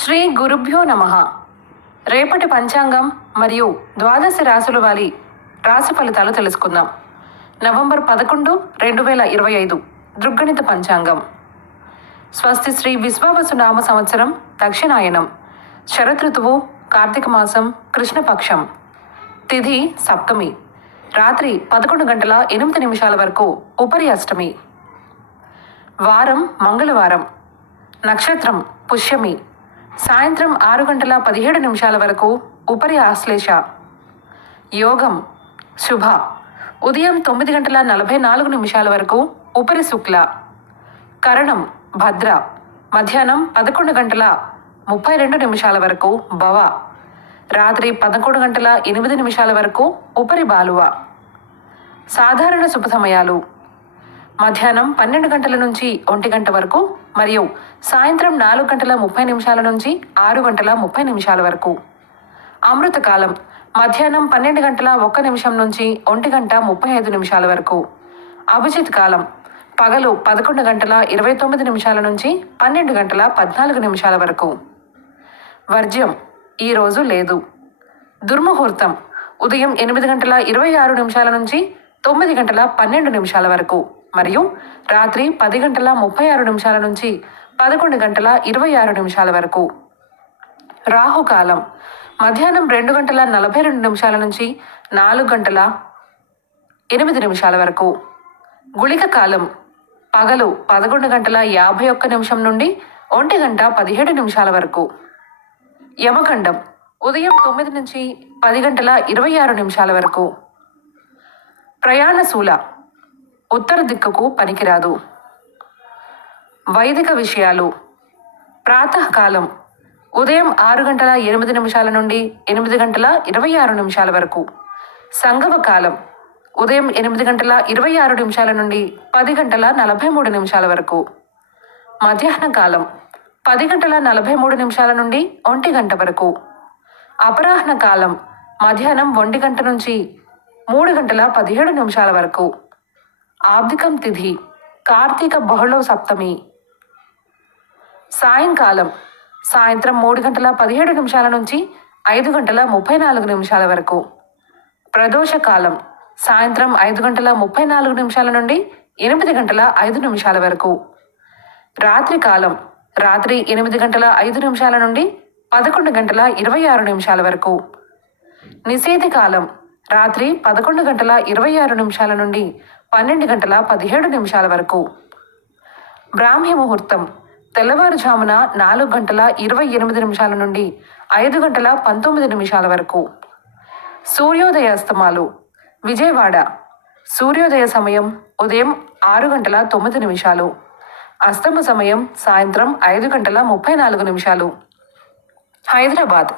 శ్రీ గురుభ్యో నమః. రేపటి పంచాంగం మరియు ద్వాదశ రాశుల వారి రాశి ఫలితాలు తెలుసుకుందాం. నవంబర్ 11, 2025 దృగ్గణిత పంచాంగం. స్వస్తి శ్రీ విశ్వావసు నామ సంవత్సరం దక్షిణాయనం. శరదృతువు కార్తీక మాసం కృష్ణపక్షం. తిథి సప్తమి. రాత్రి 11:08 వరకు ఉపరి అష్టమి. వారం మంగళవారం. నక్షత్రం పుష్యమి. సాయంత్రం 6:17 వరకు ఉపరి ఆశ్లేష. యోగం శుభ. ఉదయం 9:44 వరకు ఉపరి శుక్ల. కరణం భద్ర. మధ్యాహ్నం 11:32 వరకు భవ. రాత్రి 11:08 వరకు ఉపరి బాలువ. సాధారణ శుభ సమయాలు మధ్యాహ్నం 12 గంటల నుంచి 1 గంట వరకు మరియు సాయంత్రం 4:30 నుంచి 6:30 వరకు. అమృతకాలం మధ్యాహ్నం 12:01 నుంచి 1:35 వరకు. అభిజిత్ కాలం పగలు 11:29 నుంచి 12:14 వరకు. వర్జ్యం ఈరోజు లేదు. దుర్ముహూర్తం ఉదయం 8:26 నుంచి 9:12 వరకు మరియు రాత్రి 10:36 నుంచి 11:26 వరకు. రాహుకాలం మధ్యాహ్నం 2:42 నుంచి 4:08 వరకు. గుళిక కాలం పగలు 11:51 నుండి 1:17 వరకు. యమగండం ఉదయం 9 నుంచి 10:26 వరకు. ప్రయాణశూల ఉత్తర దిక్కుకు పనికిరాదు. వైదిక విషయాలు ప్రాతకాలం ఉదయం 6:08 నుండి 8:26 వరకు. సంగమ కాలం ఉదయం 8:26 నుండి 10:43 వరకు. మధ్యాహ్న కాలం 10:43 నుండి 1 గంట వరకు. అపరాహ్న కాలం మధ్యాహ్నం 1 గంట నుంచి 3:17 వరకు. ఆబ్దికం తిథి కార్తీక బహుళ సప్తమి. సాయంకాలం సాయంత్రం 3:17 నుంచి 5:34 వరకు. ప్రదోష కాలం సాయంత్రం 5:34 నుండి 8:05 వరకు. రాత్రి కాలం రాత్రి 8:05 నుండి 11:26 వరకు. నిషేధ కాలం రాత్రి 11:26 నుండి 12:17 వరకు. బ్రాహ్మీ ముహూర్తం తెల్లవారుజామున 4:28 నుండి 5:19 వరకు. సూర్యోదయాస్తమాలు విజయవాడ సూర్యోదయ సమయం ఉదయం 6:09. అస్తమ సమయం సాయంత్రం 5:34. హైదరాబాద్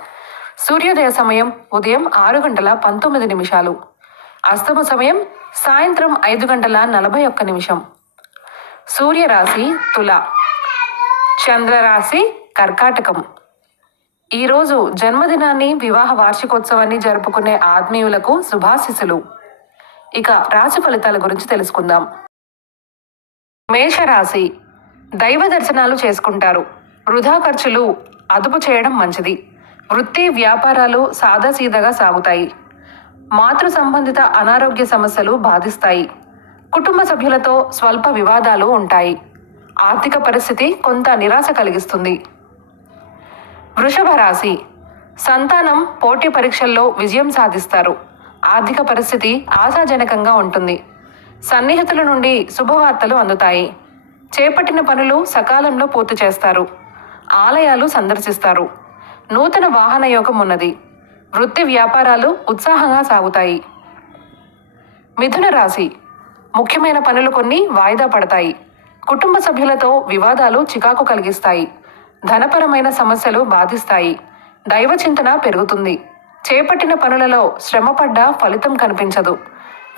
సూర్యోదయ సమయం ఉదయం 6:19. అస్తమ సమయం సాయంత్రం 5:41. సూర్యరాశి తుల. చంద్రరాశి కర్కాటకం. ఈరోజు జన్మదినాన్ని వివాహ వార్షికోత్సవాన్ని జరుపుకునే ఆత్మీయులకు శుభాశిస్సులు. ఇక రాశి ఫలితాల గురించి తెలుసుకుందాం. మేషరాశి దైవ దర్శనాలు చేసుకుంటారు. వృధా ఖర్చులు అదుపు చేయడం మంచిది. వృత్తి వ్యాపారాలు సాదాసీదాగా సాగుతాయి. మాతృ సంబంధిత అనారోగ్య సమస్యలు బాధిస్తాయి. కుటుంబ సభ్యులతో స్వల్ప వివాదాలు ఉంటాయి. ఆర్థిక పరిస్థితి కొంత నిరాశ కలిగిస్తుంది. వృషభ రాశి సంతానం పోటీ పరీక్షల్లో విజయం సాధిస్తారు. ఆర్థిక పరిస్థితి ఆశాజనకంగా ఉంటుంది. సన్నిహితుల నుండి శుభవార్తలు అందుతాయి. చేపట్టిన పనులు సకాలంలో పూర్తి చేస్తారు. ఆలయాలు సందర్శిస్తారు. నూతన వాహన యోగం ఉన్నది. వృత్తి వ్యాపారాలు ఉత్సాహంగా సాగుతాయి. మిథున రాశి ముఖ్యమైన పనులు కొన్ని వాయిదా పడతాయి. కుటుంబ సభ్యులతో వివాదాలు చికాకు కలిగిస్తాయి. ధనపరమైన సమస్యలు బాధిస్తాయి. దైవ చింతన పెరుగుతుంది. చేపట్టిన పనులలో శ్రమపడ్డ ఫలితం కనిపించదు.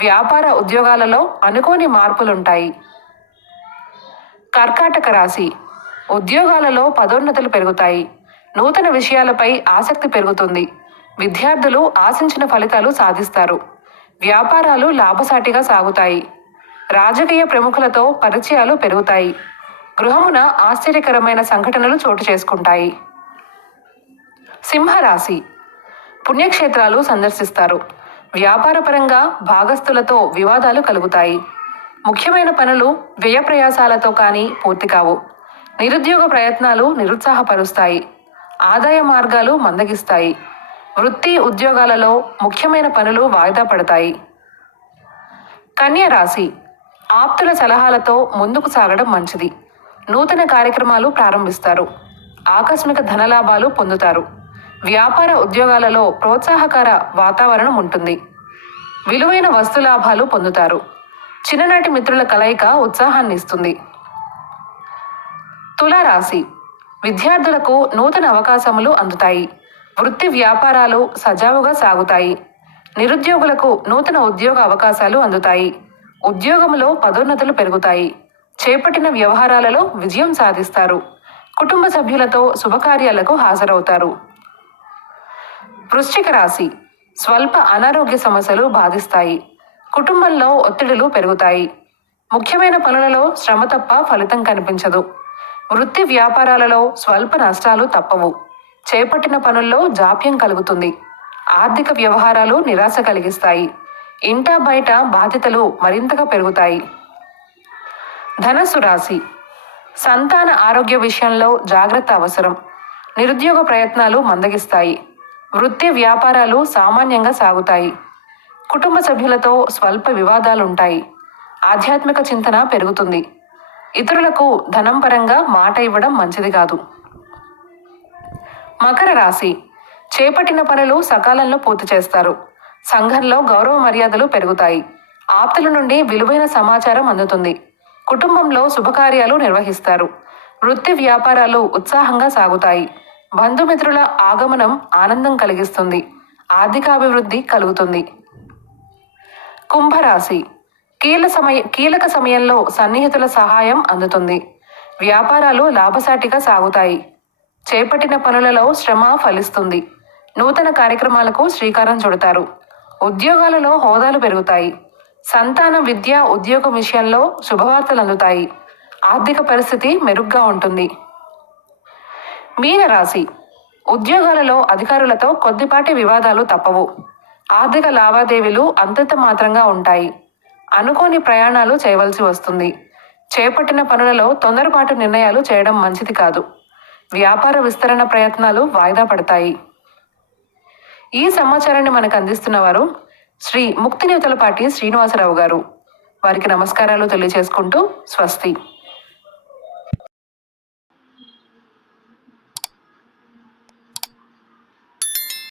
వ్యాపార ఉద్యోగాలలో అనుకోని మార్పులుంటాయి. కర్కాటక రాశి ఉద్యోగాలలో పదోన్నతులు పెరుగుతాయి. నూతన విషయాలపై ఆసక్తి పెరుగుతుంది. విద్యార్థులు ఆశించిన ఫలితాలు సాధిస్తారు. వ్యాపారాలు లాభసాటిగా సాగుతాయి. రాజకీయ ప్రముఖులతో పరిచయాలు పెరుగుతాయి. గృహమున ఆశ్చర్యకరమైన సంఘటనలు చోటు చేసుకుంటాయి. సింహరాశి పుణ్యక్షేత్రాలు సందర్శిస్తారు. వ్యాపారపరంగా భాగస్థులతో వివాదాలు కలుగుతాయి. ముఖ్యమైన పనులు వ్యయ ప్రయాసాలతో కానీ పూర్తి కావు. నిరుద్యోగ ప్రయత్నాలు నిరుత్సాహపరుస్తాయి. ఆదాయ మార్గాలు మందగిస్తాయి. వృత్తి ఉద్యోగాలలో ముఖ్యమైన పనులు వాయిదా పడతాయి. కన్య రాశి ఆప్తుల సలహాలతో ముందుకు సాగడం మంచిది. నూతన కార్యక్రమాలు ప్రారంభిస్తారు. ఆకస్మిక ధనలాభాలు పొందుతారు. వ్యాపార ఉద్యోగాలలో ప్రోత్సాహకర వాతావరణం ఉంటుంది. విలువైన వస్తులాభాలు పొందుతారు. చిన్ననాటి మిత్రుల కలయిక ఉత్సాహాన్ని ఇస్తుంది. తులారాశి విద్యార్థులకు నూతన అవకాశములు అందుతాయి. వృత్తి వ్యాపారాలు సజావుగా సాగుతాయి. నిరుద్యోగులకు నూతన ఉద్యోగ అవకాశాలు అందుతాయి. ఉద్యోగంలో పదోన్నతులు పెరుగుతాయి. చేపట్టిన వ్యవహారాలలో విజయం సాధిస్తారు. కుటుంబ సభ్యులతో శుభకార్యాలకు హాజరవుతారు. వృశ్చిక రాశి స్వల్ప అనారోగ్య సమస్యలు బాధిస్తాయి. కుటుంబంలో ఒత్తిడులు పెరుగుతాయి. ముఖ్యమైన పనులలో శ్రమ తప్ప ఫలితం కనిపించదు. వృత్తి వ్యాపారాలలో స్వల్ప నష్టాలు తప్పవు. చేపట్టిన పనుల్లో జాప్యం కలుగుతుంది. ఆర్థిక వ్యవహారాలు నిరాశ కలిగిస్తాయి. ఇంటా బయట బాధ్యతలు మరింతగా పెరుగుతాయి. ధనస్సు రాశి సంతాన ఆరోగ్య విషయంలో జాగ్రత్త అవసరం. నిరుద్యోగ ప్రయత్నాలు మందగిస్తాయి. వృత్తి వ్యాపారాలు సామాన్యంగా సాగుతాయి. కుటుంబ సభ్యులతో స్వల్ప వివాదాలుంటాయి. ఆధ్యాత్మిక చింతన పెరుగుతుంది. ఇతరులకు ధనం పరంగా మాట ఇవ్వడం మంచిది కాదు. మకర రాశి చేపట్టిన పనులు సకాలంలో పూర్తి చేస్తారు. సంఘంలో గౌరవ మర్యాదలు పెరుగుతాయి. ఆప్తుల నుండి విలువైన సమాచారం అందుతుంది. కుటుంబంలో శుభకార్యాలు నిర్వహిస్తారు. వృత్తి వ్యాపారాలు ఉత్సాహంగా సాగుతాయి. బంధుమిత్రుల ఆగమనం ఆనందం కలిగిస్తుంది. ఆర్థికాభివృద్ధి కలుగుతుంది. కుంభరాశి కీలక సమయంలో సన్నిహితుల సహాయం అందుతుంది. వ్యాపారాలు లాభసాటిగా సాగుతాయి. చేపట్టిన పనులలో శ్రమ ఫలిస్తుంది. నూతన కార్యక్రమాలకు శ్రీకారం చుడతారు. ఉద్యోగాలలో హోదాలు పెరుగుతాయి. సంతాన విద్య ఉద్యోగం విషయంలో శుభవార్తలు అందుతాయి. ఆర్థిక పరిస్థితి మెరుగ్గా ఉంటుంది. మీనరాశి ఉద్యోగాలలో అధికారులతో కొద్దిపాటి వివాదాలు తప్పవు. ఆర్థిక లావాదేవీలు అంతంత మాత్రంగా ఉంటాయి. అనుకోని ప్రయాణాలు చేయవలసి వస్తుంది. చేపట్టిన పనులలో తొందరపాటు నిర్ణయాలు చేయడం మంచిది కాదు. వ్యాపార విస్తరణ ప్రయత్నాలు వాయిదా పడతాయి. ఈ సమాచారాన్ని మనకు అందిస్తున్న వారు శ్రీ ముక్తినివతలపాటి శ్రీనివాసరావు గారు. వారికి నమస్కారాలు తెలియజేసుకుంటూ స్వస్తి.